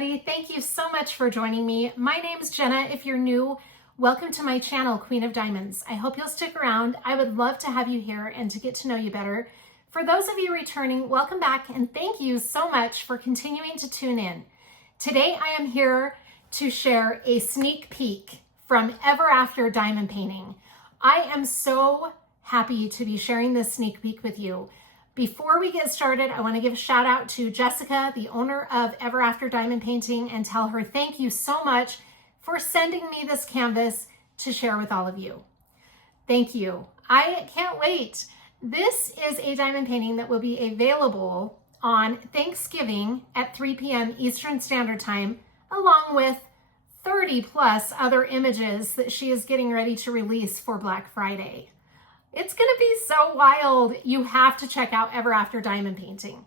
everybody. Thank you so much for joining me. My name's Jenna. If you're new, welcome to my channel, Queen of Diamonds. I hope you'll stick around. I would love to have you here and to get to know you better. For those of you returning, welcome back and thank you so much for continuing to tune in. Today I am here to share a sneak peek from Ever After Diamond Painting. I am so happy to be sharing this sneak peek with you. Before we get started, I want to give a shout out to Jessica, the owner of Ever After Diamond Painting, and tell her thank you so much for sending me this canvas to share with all of you. Thank you. I can't wait. This is a diamond painting that will be available on Thanksgiving at 3 p.m. Eastern Standard Time, along with 30 plus other images that she is getting ready to release for Black Friday. It's gonna be so wild. You have to check out Ever After Diamond Painting.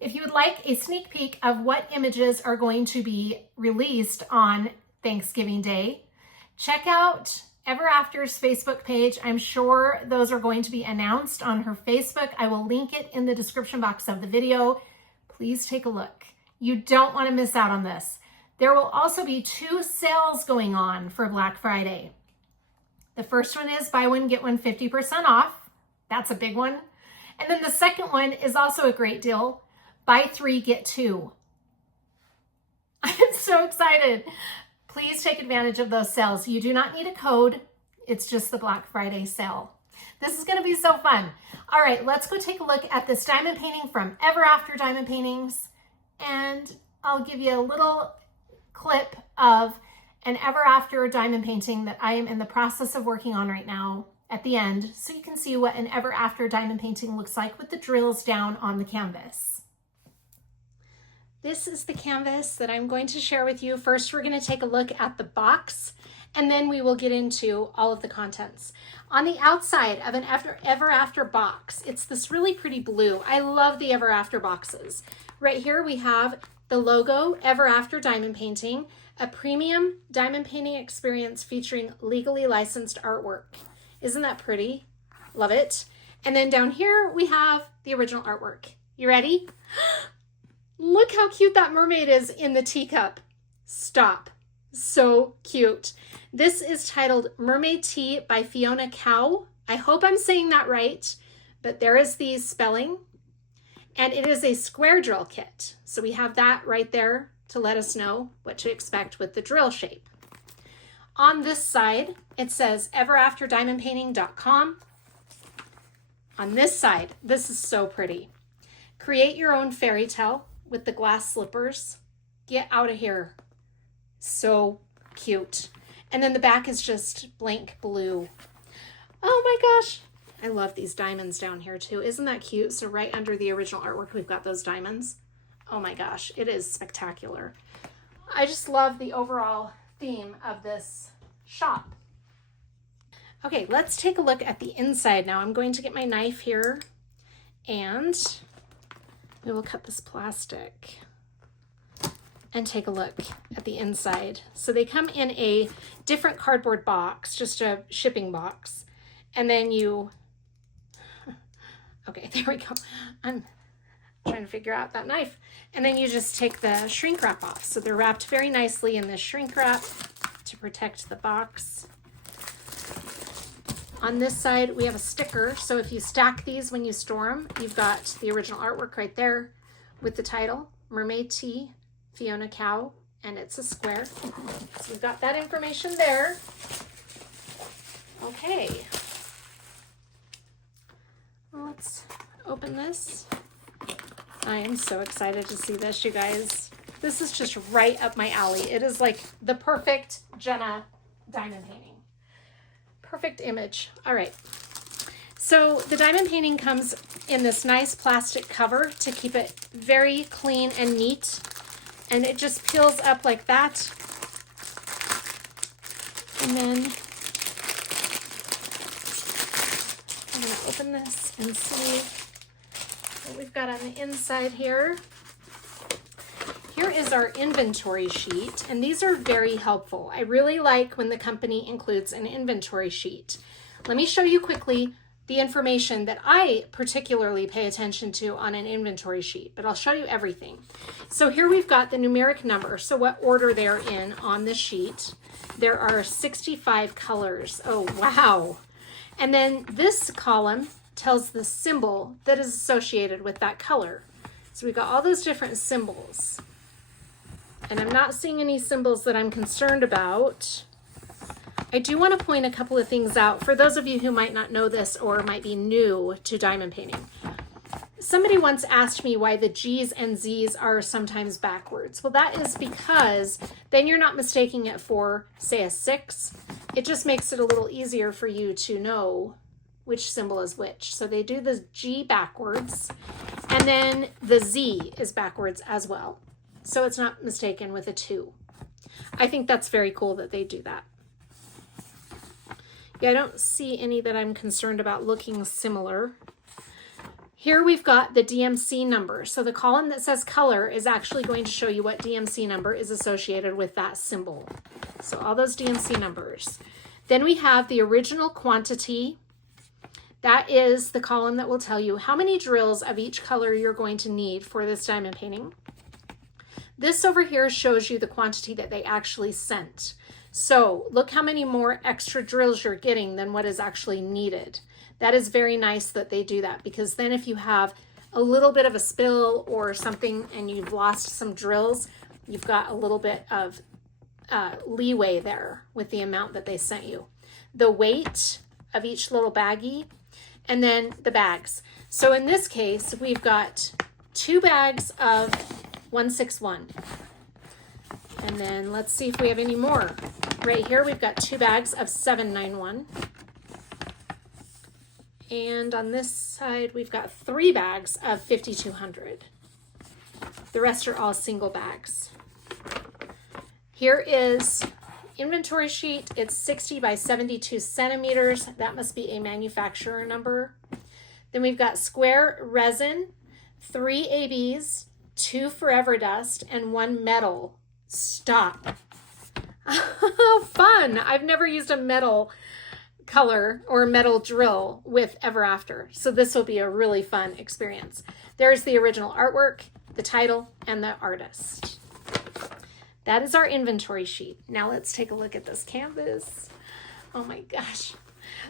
If you would like a sneak peek of what images are going to be released on Thanksgiving Day, check out Ever After's Facebook page. I'm sure those are going to be announced on her Facebook. I will link it in the description box of the video. Please take a look. You don't want to miss out on this. There will also be 2 sales going on for Black Friday. The first one is buy one, get one 50% off. That's a big one. And then the second one is also a great deal. Buy 3, get 2. I'm so excited. Please take advantage of those sales. You do not need a code. It's just the Black Friday sale. This is going to be so fun. All right, let's go take a look at this diamond painting from Ever After Diamond Paintings. And I'll give you a little clip of an Ever After diamond painting that I am in the process of working on right now at the end, so you can see what an Ever After diamond painting looks like with the drills down on the canvas. This is the canvas that I'm going to share with you. First, we're going to take a look at the box, and then we will get into all of the contents. On the outside of an Ever After box, it's this really pretty blue. I love the Ever After boxes. Right here we have the logo, Ever After Diamond Painting, a premium diamond painting experience featuring legally licensed artwork. Isn't that pretty? Love it. And then down here we have the original artwork. You ready? Look how cute that mermaid is in the teacup. Stop. So cute. This is titled Mermaid Tea by Fiona Cow. I hope I'm saying that right, but there is the spelling. And it is a square drill kit. So we have that right there to let us know what to expect with the drill shape. On this side, it says everafterdiamondpainting.com. On this side, this is so pretty. Create your own fairy tale with the glass slippers. Get out of here. So cute. And then the back is just blank blue. Oh my gosh. I love these diamonds down here too. Isn't that cute? So right under the original artwork, we've got those diamonds. Oh my gosh, it is spectacular. I just love the overall theme of this shop. Okay, let's take a look at the inside now. I'm going to get my knife here and we will cut this plastic and take a look at the inside. So they come in a different cardboard box, just a shipping box. And then you, okay, there we go. I'm trying to figure out that knife. And then you just take the shrink wrap off. So they're wrapped very nicely in this shrink wrap to protect the box. On this side, we have a sticker. So if you stack these when you store them, you've got the original artwork right there with the title, Mermaid Tea, Fiona Cow, and it's a square. So we've got that information there. Okay. Let's open this. I am so excited to see this, you guys. This is just right up my alley. It is like the perfect Jenna diamond painting. Perfect image. All right. So the diamond painting comes in this nice plastic cover to keep it very clean and neat. And it just peels up like that. And then I'm going to open this and see what we've got on the inside here. Here is our inventory sheet, and these are very helpful. I really like when the company includes an inventory sheet. Let me show you quickly the information that I particularly pay attention to on an inventory sheet, but I'll show you everything. So here we've got the numeric number, so what order they're in on this sheet. There are 65 colors. Oh, wow. And then this column tells the symbol that is associated with that color. So we've got all those different symbols. And I'm not seeing any symbols that I'm concerned about. I do want to point a couple of things out for those of you who might not know this or might be new to diamond painting. Somebody once asked me why the G's and Z's are sometimes backwards. Well, that is because then you're not mistaking it for, say, a 6. It just makes it a little easier for you to know which symbol is which. So they do the G backwards, and then the Z is backwards as well. So it's not mistaken with a 2. I think that's very cool that they do that. Yeah, I don't see any that I'm concerned about looking similar. Here we've got the DMC number. So the column that says color is actually going to show you what DMC number is associated with that symbol. So all those DMC numbers. Then we have the original quantity. That is the column that will tell you how many drills of each color you're going to need for this diamond painting. This over here shows you the quantity that they actually sent. So look how many more extra drills you're getting than what is actually needed. That is very nice that they do that, because then if you have a little bit of a spill or something and you've lost some drills, you've got a little bit of leeway there with the amount that they sent you. The weight of each little baggie, and then the bags. So in this case, we've got 2 bags of 161. And then let's see if we have any more. Right here, we've got 2 bags of 791. And on this side, we've got 3 bags of 5200. The rest are all single bags. Here is inventory sheet. It's 60 by 72 centimeters. That must be a manufacturer number. Then we've got square resin, 3 ABs, 2 Forever Dust, and 1 metal. Stop. Fun. I've never used a metal color or metal drill with Ever After, so this will be a really fun experience. There's the original artwork, the title, and the artist. That is our inventory sheet. Now let's take a look at this canvas. Oh my gosh.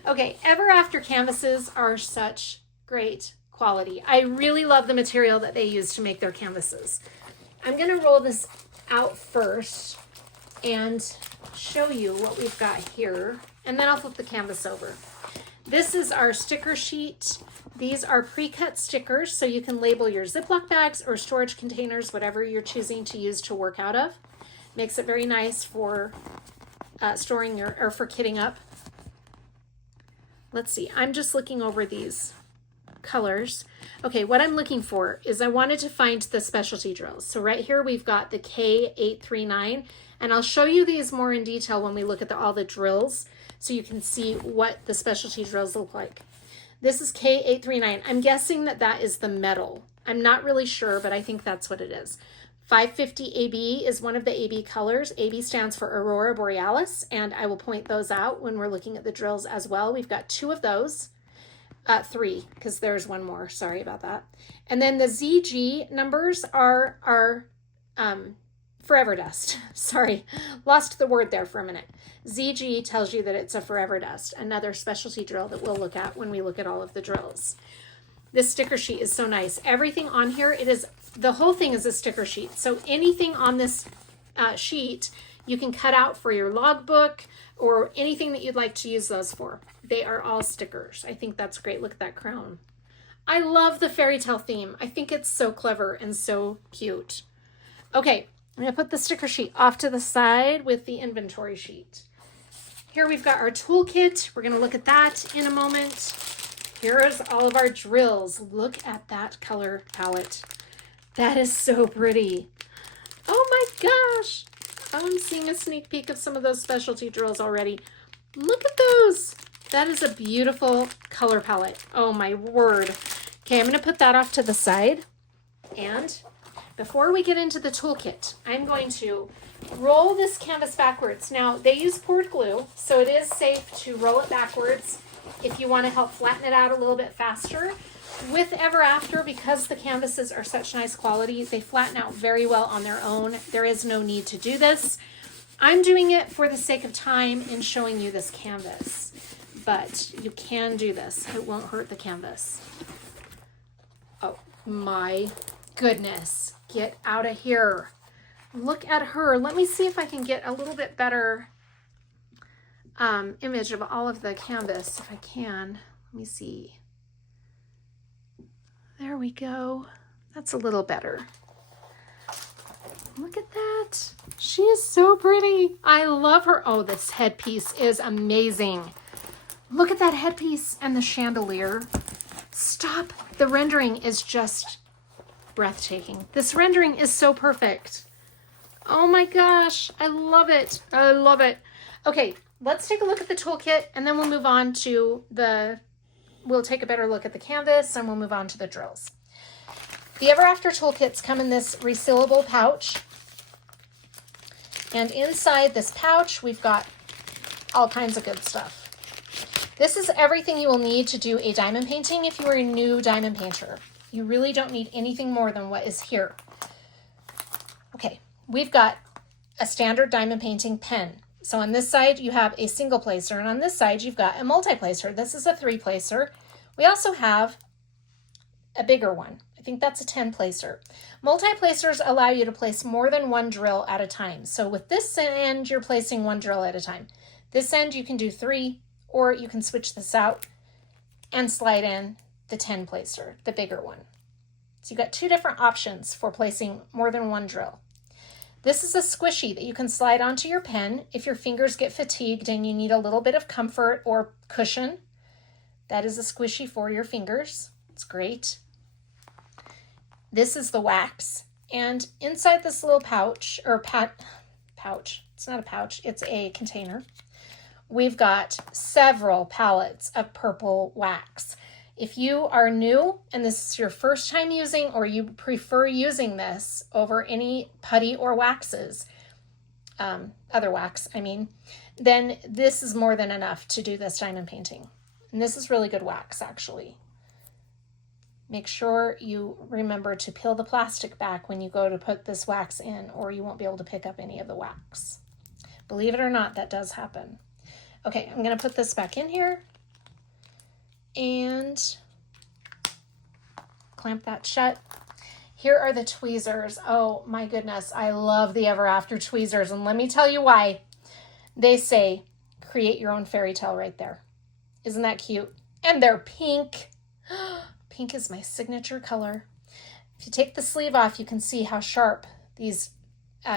Okay, Ever After canvases are such great quality. I really love the material that they use to make their canvases. I'm going to roll this out first and show you what we've got here, and then I'll flip the canvas over. This is our sticker sheet. These are pre-cut stickers, so you can label your Ziploc bags or storage containers, whatever you're choosing to use to work out of. Makes it very nice for storing your, or for kitting up. Let's see, I'm just looking over these colors. Okay, what I'm looking for is I wanted to find the specialty drills. So right here we've got the K839, and I'll show you these more in detail when we look at all the drills so you can see what the specialty drills look like. This is K839. I'm guessing that that is the metal. I'm not really sure, but I think that's what it is. 550 AB is one of the AB colors. AB stands for Aurora Borealis, and I will point those out when we're looking at the drills as well. We've got 2 of those. 3, because there's one more. Sorry about that. And then the ZG numbers are our Forever Dust. Sorry, lost the word there for a minute. ZG tells you that it's a Forever Dust, another specialty drill that we'll look at when we look at all of the drills. This sticker sheet is so nice. Everything on here, the whole thing is a sticker sheet. So anything on this sheet, you can cut out for your logbook or anything that you'd like to use those for. They are all stickers. I think that's great. Look at that crown. I love the fairy tale theme. I think it's so clever and so cute. Okay, I'm gonna put the sticker sheet off to the side with the inventory sheet. Here we've got our toolkit. We're gonna look at that in a moment. Here's all of our drills. Look at that color palette. That is so pretty. Oh my gosh. I'm seeing a sneak peek of some of those specialty drills already. Look at those. That is a beautiful color palette. Oh my word. Okay, I'm going to put that off to the side. And before we get into the toolkit, I'm going to roll this canvas backwards. Now, they use poured glue, so it is safe to roll it backwards if you want to help flatten it out a little bit faster. With Ever After, because the canvases are such nice quality, they flatten out very well on their own. There is no need to do this. I'm doing it for the sake of time in showing you this canvas, but you can do this. It won't hurt the canvas. Oh my goodness, get out of here. Look at her. Let me see if I can get a little bit better image of all of the canvas, if I can. Let me see. There we go. That's a little better. Look at that. She is so pretty. I love her. Oh, this headpiece is amazing. Look at that headpiece and the chandelier. Stop. The rendering is just breathtaking. This rendering is so perfect. Oh my gosh. I love it. I love it. Okay, let's take a look at the toolkit and then we'll move on to we'll take a better look at the canvas and we'll move on to the drills. The Ever After toolkits come in this resealable pouch. And inside this pouch, we've got all kinds of good stuff. This is everything you will need to do a diamond painting if you are a new diamond painter. You really don't need anything more than what is here. Okay, we've got a standard diamond painting pen. So on this side, you have a single placer, and on this side, you've got a multi-placer. This is a 3-placer. We also have a bigger one. I think that's a 10-placer. Multi-placers allow you to place more than one drill at a time. So with this end, you're placing one drill at a time. This end, you can do 3, or you can switch this out and slide in the 10-placer, the bigger one. So you've got 2 different options for placing more than one drill. This is a squishy that you can slide onto your pen if your fingers get fatigued and you need a little bit of comfort or cushion. That is a squishy for your fingers. It's great. This is the wax. And inside this little pouch, or pouch, it's not a pouch, it's a container, we've got several pallets of purple wax. If you are new and this is your first time using, or you prefer using this over any putty or waxes, other wax, I mean, then this is more than enough to do this diamond painting. And this is really good wax, actually. Make sure you remember to peel the plastic back when you go to put this wax in, or you won't be able to pick up any of the wax. Believe it or not, that does happen. Okay, I'm going to put this back in here and clamp that shut. Here are the tweezers. Oh my goodness, I love the Ever After tweezers, and let me tell you why. They say, create your own fairy tale right there. Isn't that cute? And they're pink. Pink is my signature color. If you take the sleeve off, you can see how sharp these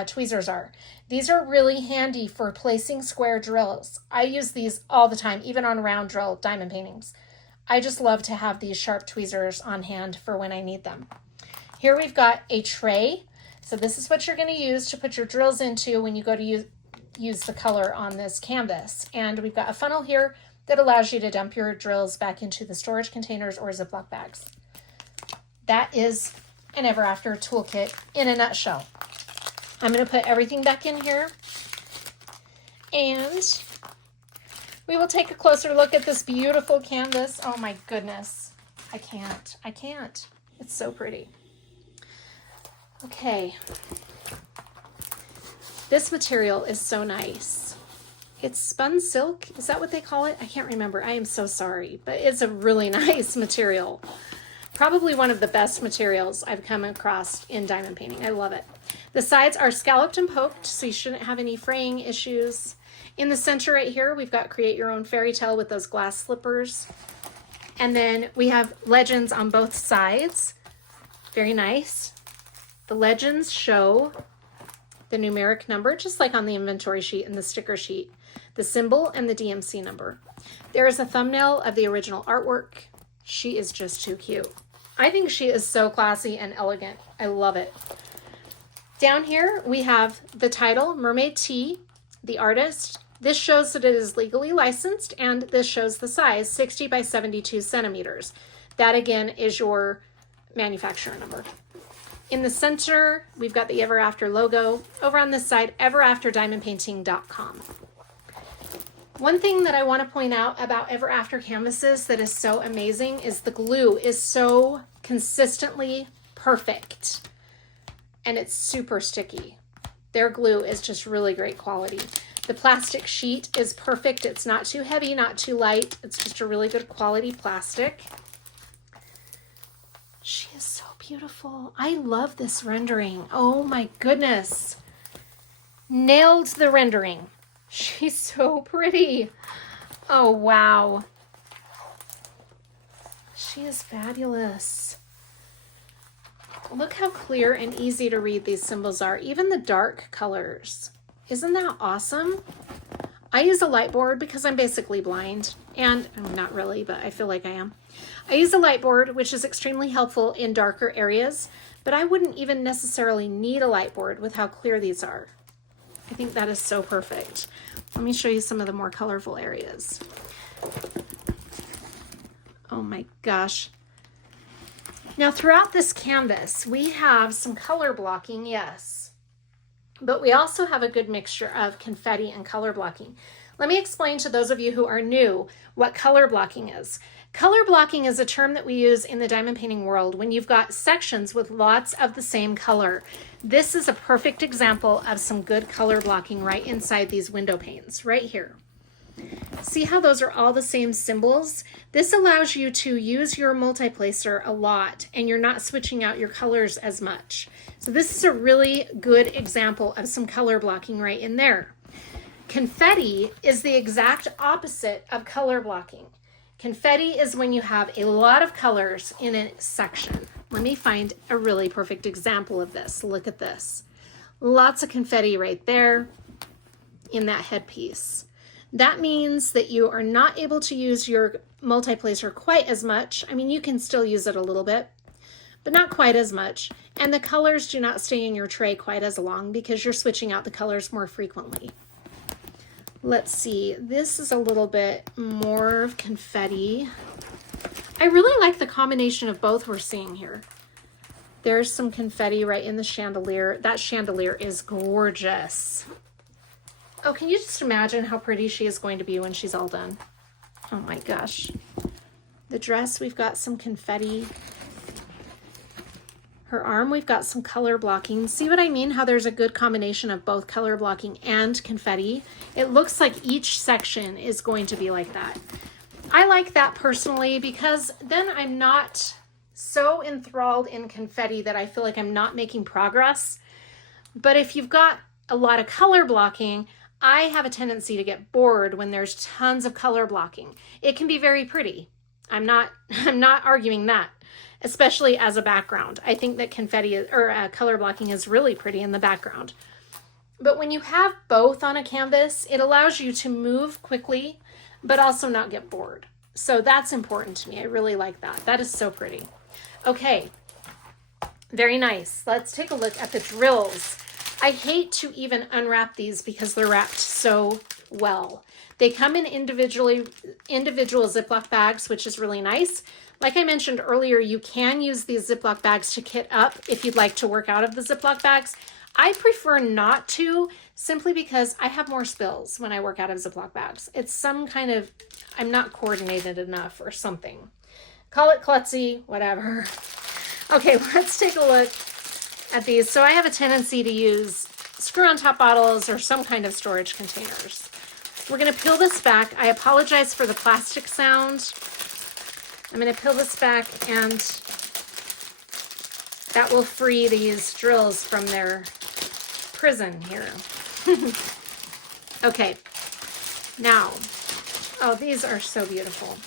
tweezers are. These are really handy for placing square drills. I use these all the time, even on round drill diamond paintings. I just love to have these sharp tweezers on hand for when I need them. Here we've got a tray. So this is what you're going to use to put your drills into when you go to use the color on this canvas. And we've got a funnel here that allows you to dump your drills back into the storage containers or Ziploc bags. That is an Ever After toolkit in a nutshell. I'm going to put everything back in here, and we will take a closer look at this beautiful canvas. Oh my goodness. I can't. It's so pretty. Okay. This material is so nice. It's spun silk. Is that what they call it? I can't remember. I am so sorry, but it's a really nice material. Probably one of the best materials I've come across in diamond painting. I love it. The sides are scalloped and poked, so you shouldn't have any fraying issues. In the center right here, we've got create your own fairy tale with those glass slippers. And then we have legends on both sides. Very nice. The legends show the numeric number, just like on the inventory sheet and the sticker sheet, the symbol and the DMC number. There is a thumbnail of the original artwork. She is just too cute. I think she is so classy and elegant. I love it. Down here, we have the title, Mermaid Tea, the artist. This shows that it is legally licensed, and this shows the size, 60 by 72 centimeters. That, again, is your manufacturer number. In the center, we've got the Ever After logo. Over on this side, everafterdiamondpainting.com. One thing that I want to point out about Ever After canvases that is so amazing is the glue is so consistently perfect and it's super sticky. Their glue is just really great quality. The plastic sheet is perfect. It's not too heavy, not too light. It's just a really good quality plastic. She is so beautiful. I love this rendering. Oh my goodness. Nailed the rendering. She's so pretty. Oh, wow. She is fabulous. Look how clear and easy to read these symbols are, even the dark colors. Isn't that awesome? I use a light board because I'm basically blind, and I'm not really, but I feel like I am. I use a light board, which is extremely helpful in darker areas, but I wouldn't even necessarily need a light board with how clear these are. I think that is so perfect. Let me show you some of the more colorful areas. Oh my gosh. Now throughout this canvas, we have some color blocking, yes, but we also have a good mixture of confetti and color blocking. Let me explain to those of you who are new what color blocking is. Color blocking is a term that we use in the diamond painting world when you've got sections with lots of the same color. This is a perfect example of some good color blocking right inside these window panes, right here. See how those are all the same symbols? This allows you to use your multiplacer a lot and you're not switching out your colors as much. So this is a really good example of some color blocking right in there. Confetti is the exact opposite of color blocking. Confetti is when you have a lot of colors in a section. Let me find a really perfect example of this. Look at this. Lots of confetti right there in that headpiece. That means that you are not able to use your multiplacer quite as much. I mean, you can still use it a little bit, but not quite as much. And the colors do not stay in your tray quite as long because you're switching out the colors more frequently. Let's see, this is a little bit more of confetti. I really like the combination of both we're seeing here. There's some confetti right in the chandelier. That chandelier is gorgeous. Oh, can you just imagine how pretty she is going to be when she's all done? Oh my gosh. The dress, we've got some confetti. Her arm, we've got some color blocking. See what I mean? How there's a good combination of both color blocking and confetti. It looks like each section is going to be like that. I like that personally because then I'm not so enthralled in confetti that I feel like I'm not making progress. But if you've got a lot of color blocking, I have a tendency to get bored when there's tons of color blocking. It can be very pretty. I'm not arguing that, especially as a background. I think that confetti or color blocking is really pretty in the background. But when you have both on a canvas, it allows you to move quickly, but also not get bored. So that's important to me. I really like that. That is so pretty. Okay, very nice. Let's take a look at the drills. I hate to even unwrap these because they're wrapped so well. They come in individual Ziploc bags, which is really nice. Like I mentioned earlier, you can use these Ziploc bags to kit up if you'd like to work out of the Ziploc bags. I prefer not to, simply because I have more spills when I work out of Ziploc bags. It's some kind of, I'm not coordinated enough or something. Call it klutzy, whatever. Okay, let's take a look at these. So I have a tendency to use screw-on top bottles or some kind of storage containers. We're going to peel this back. I apologize for the plastic sound. I'm going to peel this back and that will free these drills from their prison here. Okay, now, oh, these are so beautiful.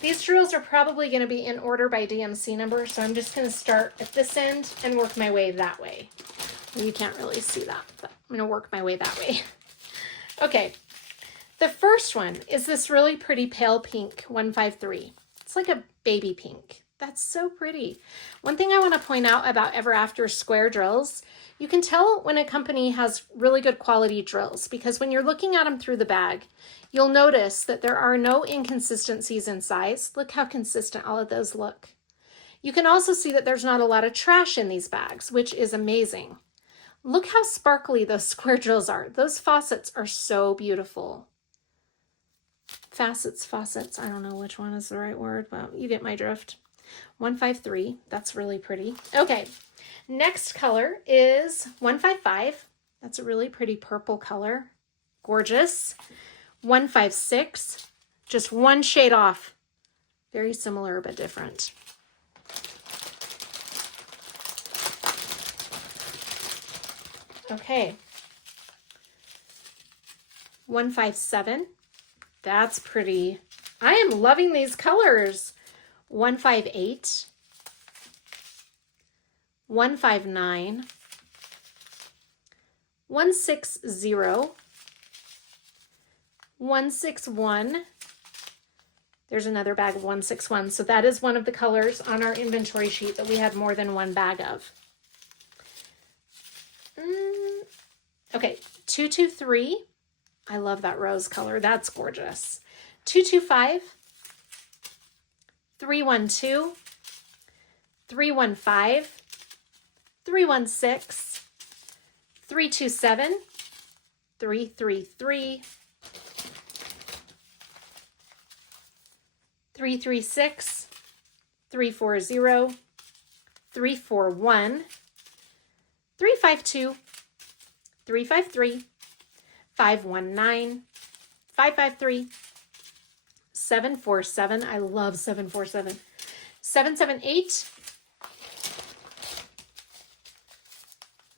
These drills are probably going to be in order by DMC number, so I'm just going to start at this end and work my way that way. You can't really see that, but I'm going to work my way that way. Okay, the first one is this really pretty pale pink 153. It's like a baby pink. That's so pretty. One thing I want to point out about Ever After square drills, you can tell when a company has really good quality drills because when you're looking at them through the bag, you'll notice that there are no inconsistencies in size. Look how consistent all of those look. You can also see that there's not a lot of trash in these bags, which is amazing. Look how sparkly those square drills are. Those faucets are so beautiful. faucets. I don't know which one is the right word, but you get my drift. 153. That's really pretty. Okay. Next color is 155. That's a really pretty purple color. Gorgeous. 156. Just one shade off. Very similar but different. Okay. 157. That's pretty. I am loving these colors. 158. 159. 160. 161. There's another bag of 161. So that is one of the colors on our inventory sheet that we had more than one bag of. Okay, 223. I love that rose color. That's gorgeous. 225. 312. 315. 316. 327. 333. 336. 340. 341. 352. 353. 519. 553. 747. I love 747. 778.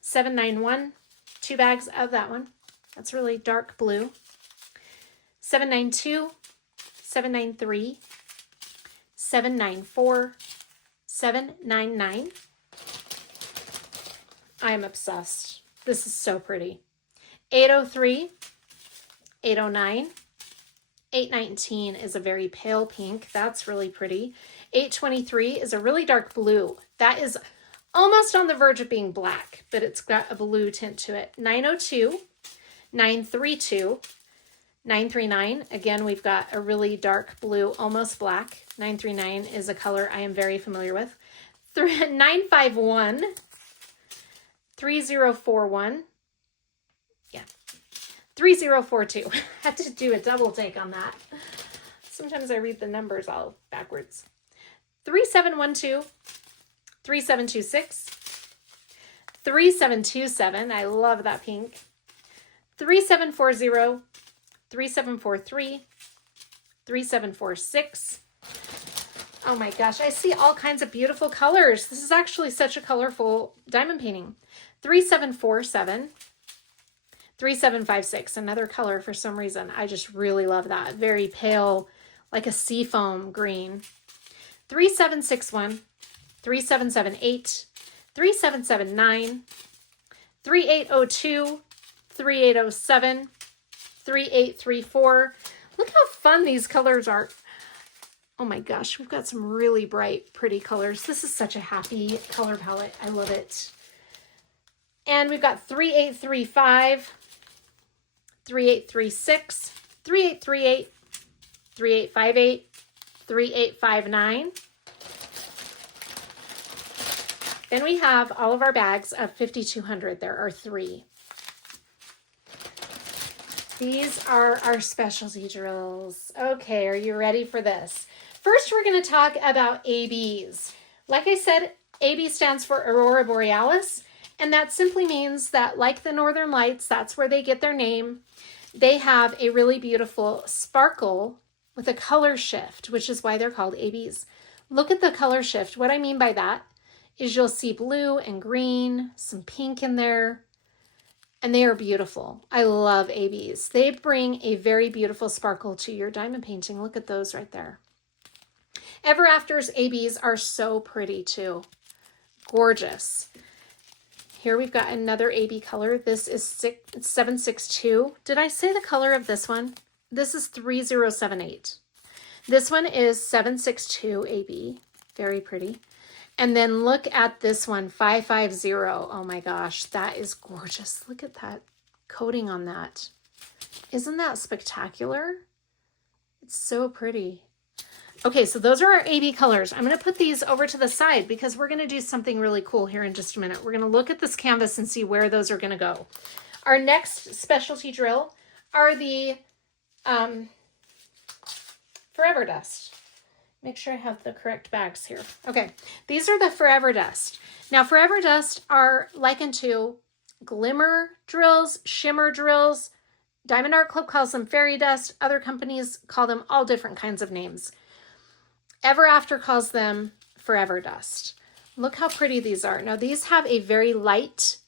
791. 2 bags of that one. That's really dark blue. 792. 793. 794. 799. I am obsessed. This is so pretty. 803. 809. 819 is a very pale pink. That's really pretty. 823 is a really dark blue. That is almost on the verge of being black, but it's got a blue tint to it. 902. 932. 939. Again, we've got a really dark blue, almost black. 939 is a color I am very familiar with. 951. 3041. Yeah. 3042. Had to do a double take on that. Sometimes I read the numbers all backwards. 3712. 3726. 3727. I love that pink. 3740. 3743. 3746. Oh my gosh, I see all kinds of beautiful colors. This is actually such a colorful diamond painting. 3747. 3756, another color for some reason. I just really love that. Very pale, like a seafoam green. 3761. 3778. 3779. 3802. 3807. 3834. Look how fun these colors are. Oh my gosh, we've got some really bright, pretty colors. This is such a happy color palette. I love it. And we've got 3835, 3836, 3838, 3858, 3859. Then we have all of our bags of 5200. There are 3. These are our specialty drills. Okay, are you ready for this? First, we're going to talk about ABs. Like I said, AB stands for Aurora Borealis, and that simply means that, like the Northern Lights, that's where they get their name. They have a really beautiful sparkle with a color shift, which is why they're called ABs. Look at the color shift. What I mean by that is you'll see blue and green, some pink in there, and they are beautiful. I love ABs. They bring a very beautiful sparkle to your diamond painting. Look at those right there. Ever After's ABs are so pretty too. Gorgeous. Here we've got another AB color. This is 762. Did I say the color of this one? This is 3078. This one is 762 AB. Very pretty. And then look at this one, 550. Oh my gosh, that is gorgeous. Look at that coating on that. Isn't that spectacular? It's so pretty. Okay, so those are our AB colors. I'm going to put these over to the side because we're going to do something really cool here in just a minute. We're going to look at this canvas and see where those are going to go. Our next specialty drill are the Forever Dust. Make sure I have the correct bags here. Okay, these are the Forever Dust. Now, Forever Dust are likened to glimmer drills, shimmer drills. Diamond Art Club calls them fairy dust. Other companies call them all different kinds of names. Ever After calls them Forever Dust. Look how pretty these are. Now, these have a very light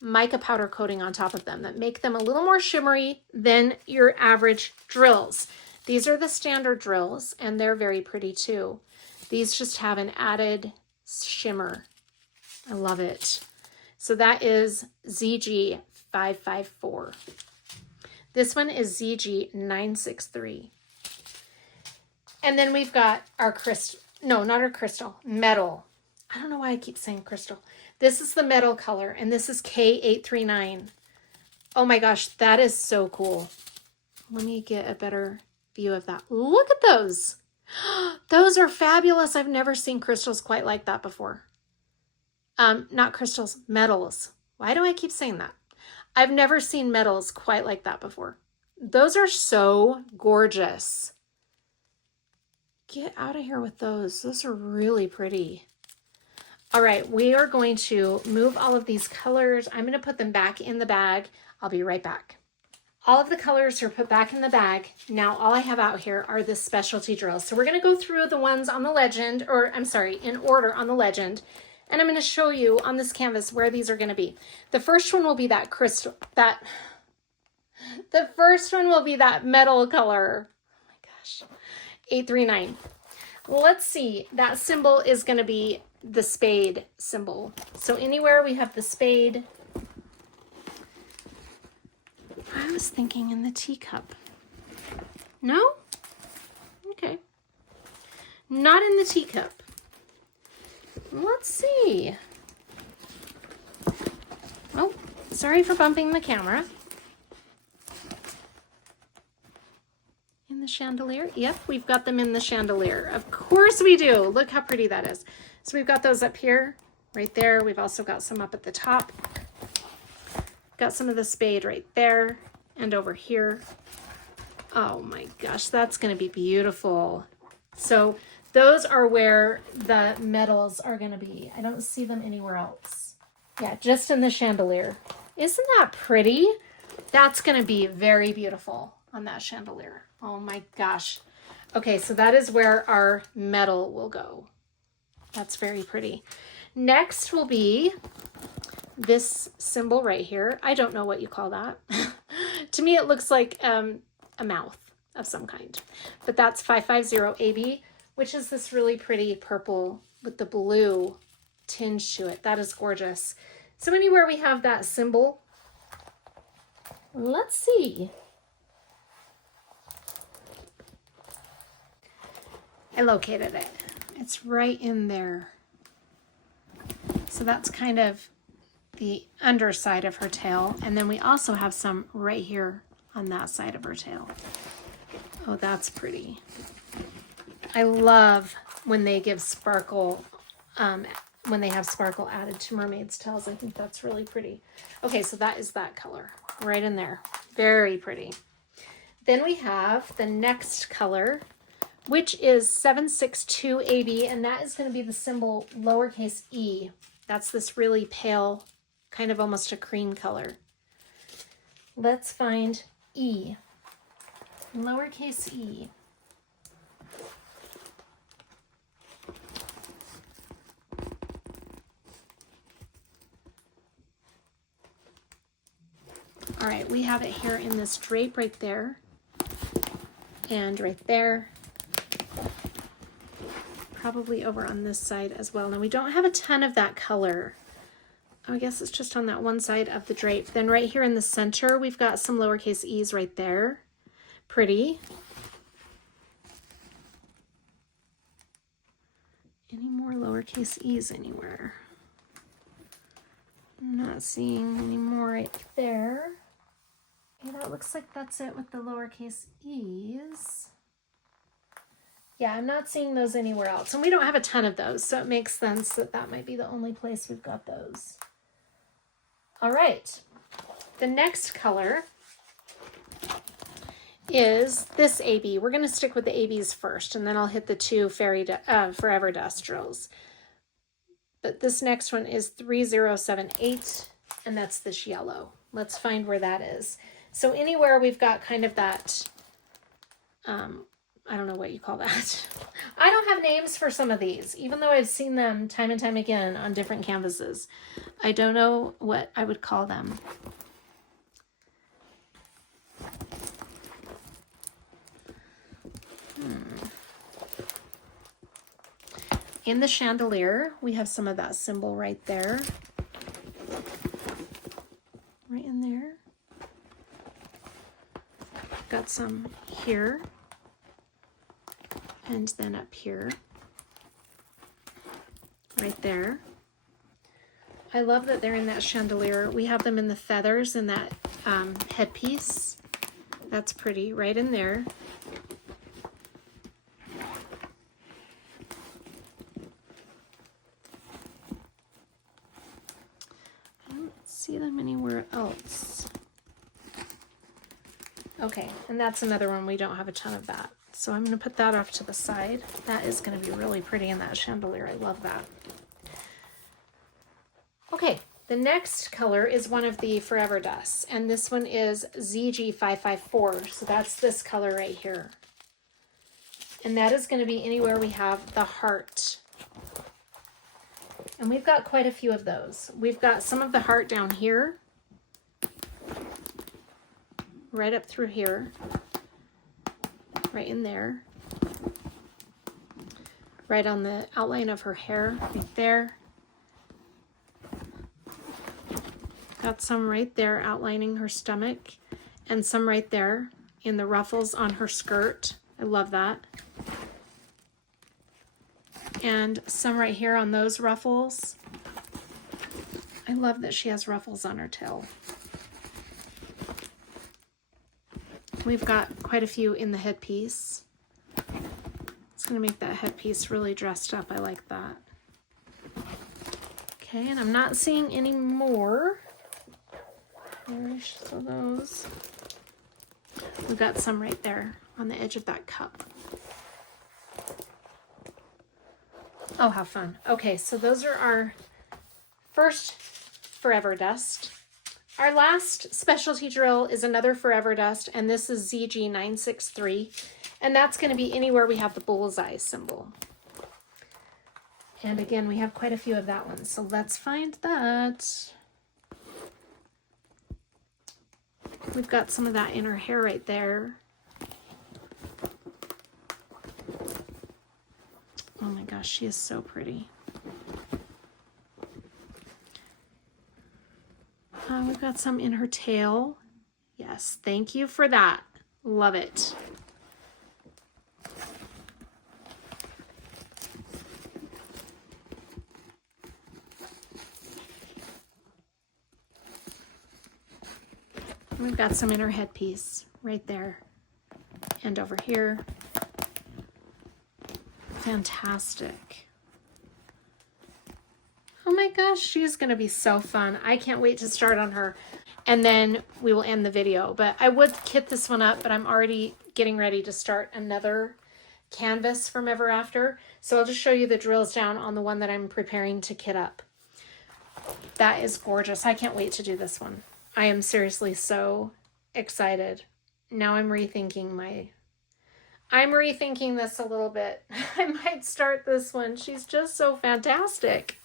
mica powder coating on top of them that make them a little more shimmery than your average drills. These are the standard drills, and they're very pretty too. These just have an added shimmer. I love it. So that is ZG554. This one is ZG963. And then we've got our crystal, no, not our crystal, metal. I don't know why I keep saying crystal. This is the metal color, and this is K839. Oh my gosh, that is so cool. Let me get a better view of that. Look at those. Those are fabulous. I've never seen crystals quite like that before. Not crystals, metals. Why do I keep saying that? I've never seen metals quite like that before. Those are so gorgeous. Get out of here with those. Those are really pretty. All right, we are going to move all of these colors. I'm going to put them back in the bag. I'll be right back. All of the colors are put back in the bag. Now all I have out here are the specialty drills. So we're going to go through the ones on the Legend, or I'm sorry, in order on the Legend. And I'm going to show you on this canvas where these are going to be. The first one will be that crystal, the first one will be that metal color. Oh my gosh, 839. Let's see, that symbol is going to be the spade symbol. So anywhere we have the spade, I was thinking in the teacup. No? Okay. Not in the teacup. Let's see. Oh, sorry for bumping the camera. In the chandelier? Yep, we've got them in the chandelier. Of course we do. Look how pretty that is. So we've got those up here, right there. We've also got some up at the top. Got some of the spade right there and over here. Oh my gosh, that's going to be beautiful. So those are where the metals are going to be. I don't see them anywhere else. Yeah, just in the chandelier. Isn't that pretty? That's going to be very beautiful on that chandelier. Oh my gosh. Okay, so that is where our metal will go. That's very pretty. Next will be this symbol right here. I don't know what you call that. To me, it looks like a mouth of some kind. But that's 550AB, which is this really pretty purple with the blue tinge to it. That is gorgeous. So anywhere we have that symbol, let's see. I located it. It's right in there. So that's kind of the underside of her tail. And then we also have some right here on that side of her tail. Oh, that's pretty. I love when they give sparkle, when they have sparkle added to mermaids' tails. I think that's really pretty. Okay, so that is that color right in there. Very pretty. Then we have the next color, which is 762AB, and that is going to be the symbol lowercase e. That's this really pale, kind of almost a cream color. Let's find E, lowercase e. All right, we have it here in this drape right there, and right there. Probably over on this side as well. Now we don't have a ton of that color. I guess it's just on that one side of the drape. Then right here in the center, we've got some lowercase e's right there. Pretty. Any more lowercase e's anywhere? I'm not seeing any more right there. Yeah, that looks like that's it with the lowercase e's. Yeah, I'm not seeing those anywhere else. And we don't have a ton of those, so it makes sense that that might be the only place we've got those. All right. The next color is this AB. We're going to stick with the ABs first, and then I'll hit the two Forever Dust drills. But this next one is 3078, and that's this yellow. Let's find where that is. So anywhere we've got kind of that, I don't know what you call that. I don't have names for some of these, even though I've seen them time and time again on different canvases. I don't know what I would call them. In the chandelier, we have some of that symbol right there. Right in there. Got some here. And then up here. Right there. I love that they're in that chandelier. We have them in the feathers in that headpiece. That's pretty, right in there. See them anywhere else. Okay, and that's another one. We don't have a ton of that. So I'm going to put that off to the side. That is going to be really pretty in that chandelier. I love that. Okay, the next color is one of the Forever Dusts, and this one is ZG554. So that's this color right here. And that is going to be anywhere we have the heart. And we've got quite a few of those. We've got some of the heart down here, right up through here, right in there, right on the outline of her hair, right there. Got some right there outlining her stomach, and some right there in the ruffles on her skirt. I love that. And some right here on those ruffles. I love that she has ruffles on her tail. We've got quite a few in the headpiece. It's going to make that headpiece really dressed up. I like that. Okay, and I'm not seeing any more. There's those. We've got some right there on the edge of that cup. Oh, how fun. Okay, so those are our first Forever Dust. Our last specialty drill is another Forever Dust, and this is ZG963, and that's going to be anywhere we have the bullseye symbol. And again, we have quite a few of that one, so let's find that. We've got some of that in her hair right there. Oh my gosh, she is so pretty. We've got some in her tail. Yes, thank you for that. Love it. We've got some in her headpiece right there and over here. Fantastic. Oh my gosh, she's going to be so fun. I can't wait to start on her. And then we will end the video. But I would kit this one up, but I'm already getting ready to start another canvas from Ever After. So I'll just show you the drills down on the one that I'm preparing to kit up. That is gorgeous. I can't wait to do this one. I am seriously so excited. Now I'm rethinking this a little bit. I might start this one. She's just so fantastic.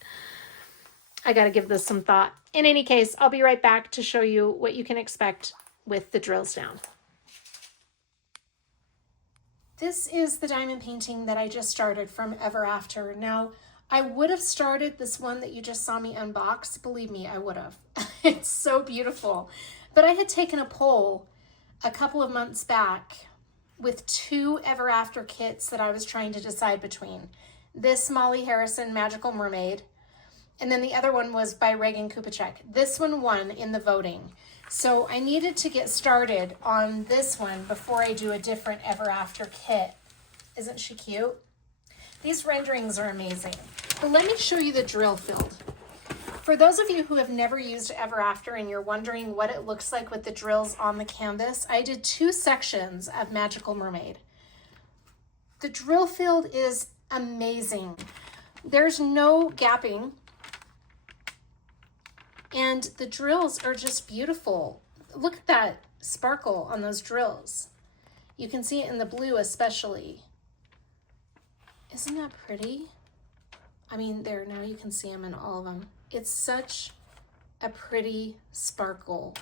I got to give this some thought. In any case, I'll be right back to show you what you can expect with the drills down. This is the diamond painting that I just started from Ever After. Now, I would have started this one that you just saw me unbox. Believe me, I would have. It's so beautiful. But I had taken a poll a couple of months back with two Ever After kits that I was trying to decide between. This Molly Harrison Magical Mermaid, and then the other one was by Regan Kupacek. This one won in the voting. So I needed to get started on this one before I do a different Ever After kit. Isn't she cute? These renderings are amazing. But let me show you the drill field. For those of you who have never used Ever After and you're wondering what it looks like with the drills on the canvas, I did 2 sections of Magical Mermaid. The drill field is amazing. There's no gapping, and the drills are just beautiful. Look at that sparkle on those drills. You can see it in the blue especially. Isn't that pretty? I mean, there, now you can see them in all of them. It's such a pretty sparkle.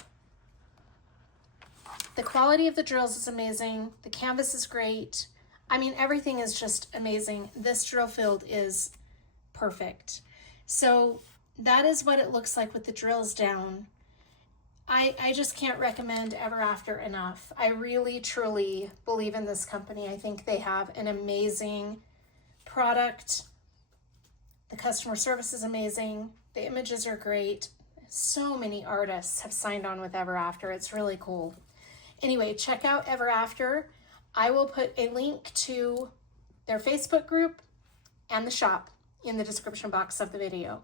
The quality of the drills is amazing. The canvas is great. I mean, everything is just amazing. This drill field is perfect. So that is what it looks like with the drills down. I just can't recommend Ever After enough. I really, truly believe in this company. I think they have an amazing product. The customer service is amazing. The images are great. So many artists have signed on with Ever After. It's really cool. Anyway, check out Ever After. I will put a link to their Facebook group and the shop in the description box of the video.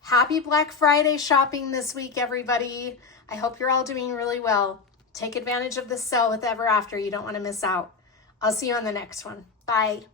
Happy Black Friday shopping this week, everybody. I hope you're all doing really well. Take advantage of this sale with Ever After. You don't want to miss out. I'll see you on the next one. Bye.